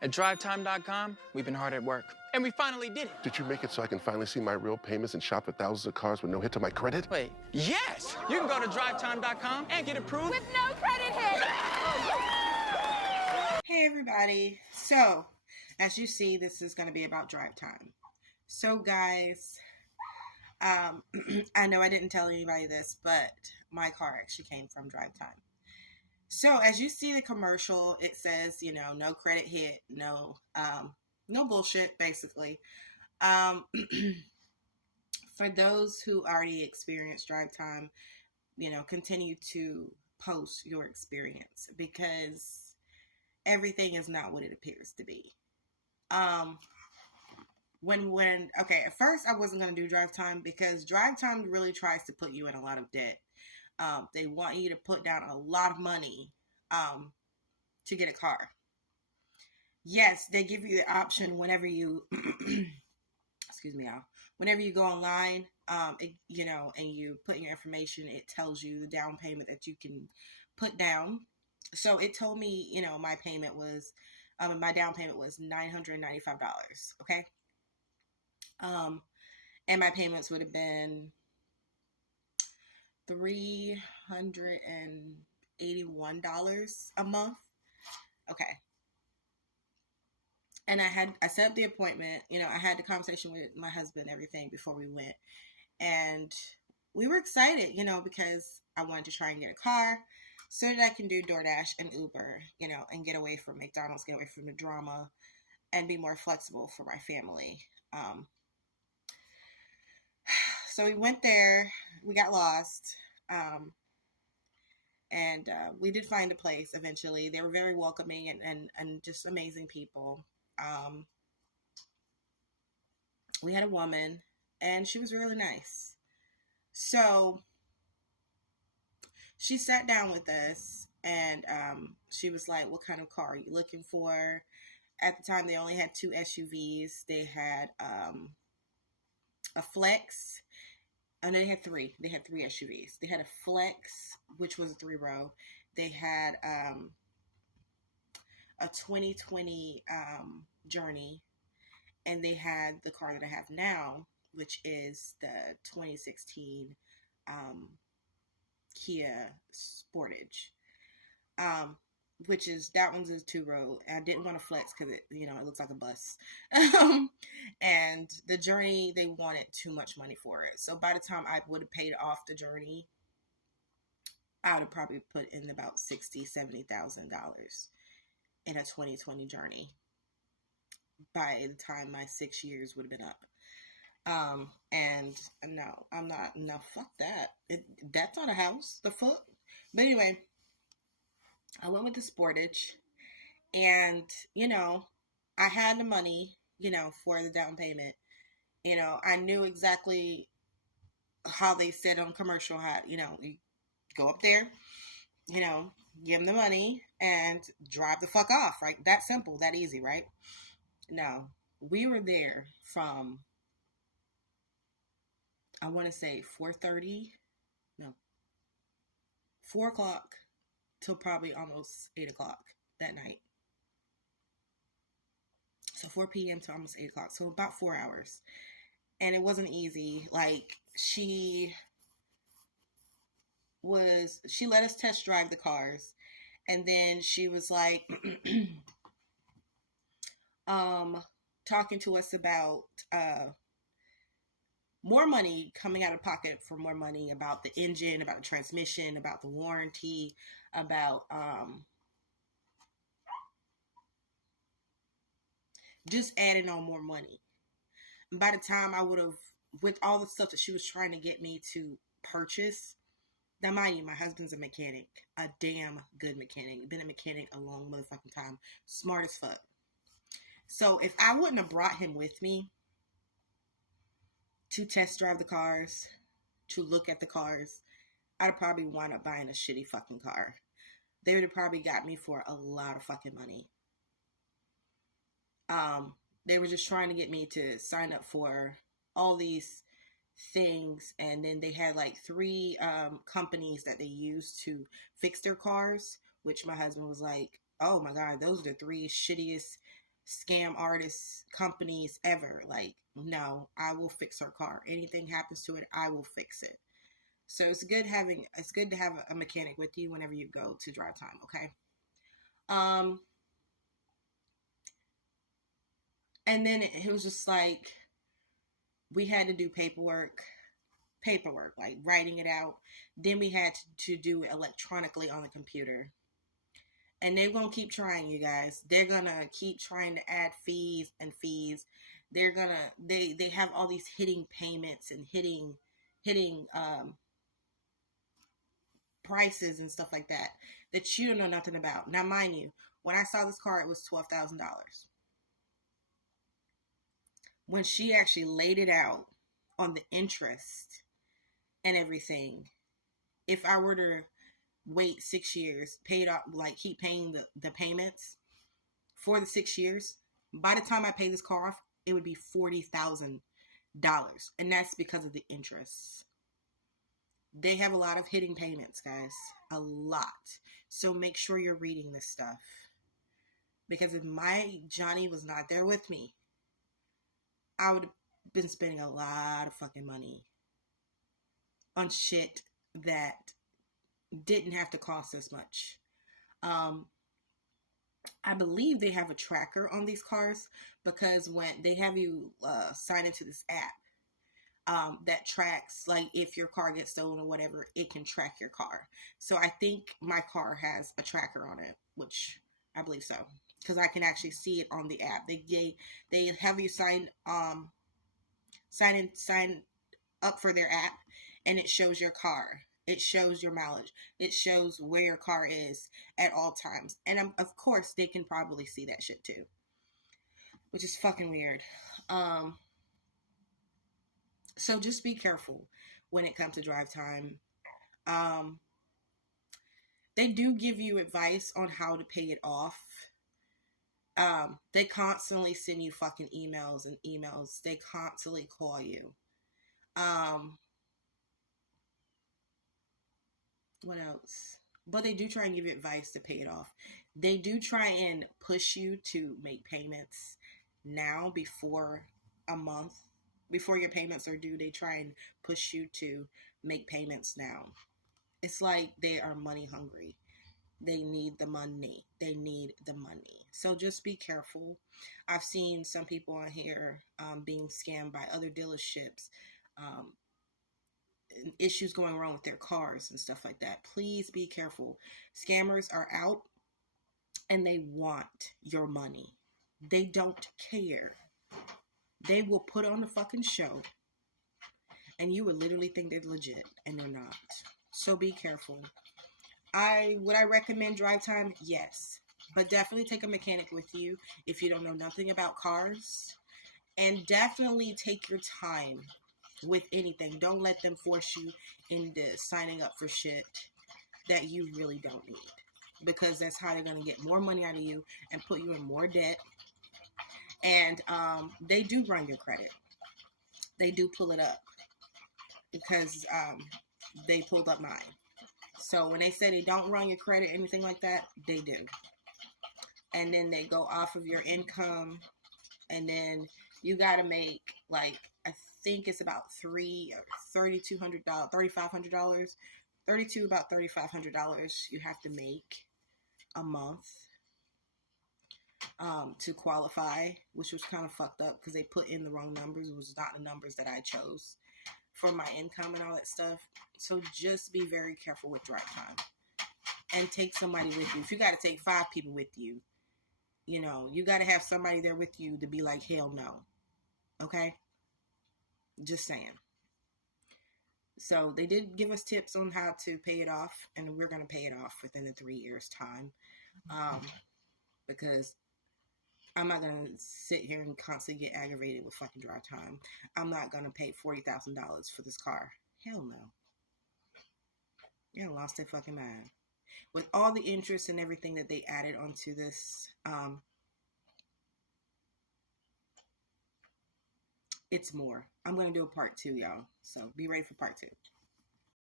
At DriveTime.com, we've been hard at work. And we finally did it. Did you make it so I can finally see my real payments and shop for thousands of cars with no hit to my credit? Wait, yes! You can go to DriveTime.com and get approved with no credit hit. Hey everybody. So, as you see, this is going to be about DriveTime. So guys, I know I didn't tell anybody this, but my car actually came from DriveTime. So as you see the commercial, it says, you know, no credit hit, no bullshit, basically. For those who already experienced DriveTime, you know, continue to post your experience because everything is not what it appears to be. Okay, at first I wasn't going to do DriveTime because DriveTime really tries to put you in a lot of debt. They want you to put down a lot of money to get a car. Yes, they give you the option whenever you, excuse me, y'all. Whenever you go online, you know, and you put your information, it tells you the down payment that you can put down. So it told me, you know, my down payment was $995. Okay. And my payments would have been $381 a month. Okay. And I set up the appointment, you know, I had the conversation with my husband, everything before we went. And we were excited, you know, because I wanted to try and get a car so that I can do DoorDash and Uber, you know, and get away from McDonald's, get away from the drama and be more flexible for my family. So we went there, we got lost, and we did find a place eventually. They were very welcoming and just amazing people. We had a woman, and she was really nice. So she sat down with us, and she was like, what kind of car are you looking for? At the time, they only had 2 SUVs. They had a Flex. And they had 3. They had 3 SUVs. They had a Flex, which was a 3-row. They had a 2020 Journey. And they had the car that I have now, which is the 2016 Kia Sportage. Which is, that one's a 2-row. I didn't want a Flex because it, you know, it looks like a bus. And the Journey, they wanted too much money for it. So by the time I would have paid off the Journey, I would have probably put in about $60,000-$70,000 in a 2020 Journey by the time my 6 years would have been up. And no, I'm not, no, fuck that. That's not a house, the fuck. But anyway, I went with the Sportage, and, you know, I had the money, you know, for the down payment. You know, I knew exactly how they said on commercial, how, you know, you go up there, you know, give them the money and drive the fuck off, right? That simple, that easy, right? No, we were there from, I want to say 4 o'clock till probably almost 8 o'clock that night. So 4 p.m. to almost 8 o'clock. So about 4 hours. And it wasn't easy. Like, she let us test drive the cars. And then she was like, talking to us about, more money, coming out of pocket for more money, about the engine, about the transmission, about the warranty, about just adding on more money. And by the time I would have, with all the stuff that she was trying to get me to purchase, now mind you, my husband's a mechanic, a damn good mechanic, been a mechanic a long motherfucking time, smart as fuck. So if I wouldn't have brought him with me to test drive the cars, to look at the cars, I'd probably wind up buying a shitty fucking car. They would have probably got me for a lot of fucking money. They were just trying to get me to sign up for all these things, and then they had like 3 companies that they used to fix their cars, which my husband was like, oh my god, those are the 3 shittiest scam artists, companies ever. Like, no, I will fix her car. Anything happens to it, I will fix it. So it's good to have a mechanic with you whenever you go to DriveTime, okay? And then it was just like we had to do paperwork, like writing it out. Then we had to do it electronically on the computer. And they're gonna keep trying, you guys. They're gonna keep trying to add fees and fees. They have all these hitting payments and hitting prices and stuff like that you don't know nothing about. Now, mind you, when I saw this car, it was $12,000. When she actually laid it out on the interest and everything, if I were to wait 6 years, paid off, like keep paying the payments for the 6 years, by the time I pay this car off, it would be $40,000. And that's because of the interest. They have a lot of hitting payments, guys. A lot. So make sure you're reading this stuff. Because if my Johnny was not there with me, I would have been spending a lot of fucking money on shit that didn't have to cost as much. I believe they have a tracker on these cars, because when they have you sign into this app that tracks, like, if your car gets stolen or whatever, it can track your car. So I think my car has a tracker on it, which I believe so, because I can actually see it on the app. They have you sign up for their app, and it shows your car. It shows your mileage. It shows where your car is at all times. And of course, they can probably see that shit too, which is fucking weird. So just be careful when it comes to DriveTime. They do give you advice on how to pay it off. They constantly send you fucking emails and emails. They constantly call you. What else? But they do try and give you advice to pay it off. They do try and push you to make payments now before a month. Before your payments are due, they try and push you to make payments now. It's like they are money hungry. They need the money. They need the money. So just be careful. I've seen some people on here being scammed by other dealerships. Issues going wrong with their cars and stuff like that. Please be careful. Scammers are out and they want your money. They don't care. They will put on a fucking show and you would literally think they're legit, and they're not. So be careful. Would I recommend DriveTime? Yes. But definitely take a mechanic with you if you don't know nothing about cars. And definitely take your time with anything. Don't let them force you into signing up for shit that you really don't need, because that's how they're going to get more money out of you and put you in more debt. And they do run your credit. They do pull it up, because they pulled up mine. So when they say they don't run your credit, anything like that, they do. And then they go off of your income, and then you got to make, like, I think it's about $3,500, about $3,500 you have to make a month to qualify, which was kind of fucked up because they put in the wrong numbers. It was not the numbers that I chose for my income and all that stuff. So just be very careful with DriveTime, and take somebody with you. If you got to take 5 people with you, you know, you got to have somebody there with you to be like, hell no. Okay? Just saying. So they did give us tips on how to pay it off, and we're going to pay it off within the 3 years time. Because I'm not going to sit here and constantly get aggravated with fucking DriveTime. I'm not going to pay $40,000 for this car. Hell no. You lost their fucking mind. With all the interest and everything that they added onto this, it's more. I'm going to do a part 2, y'all. So be ready for part 2.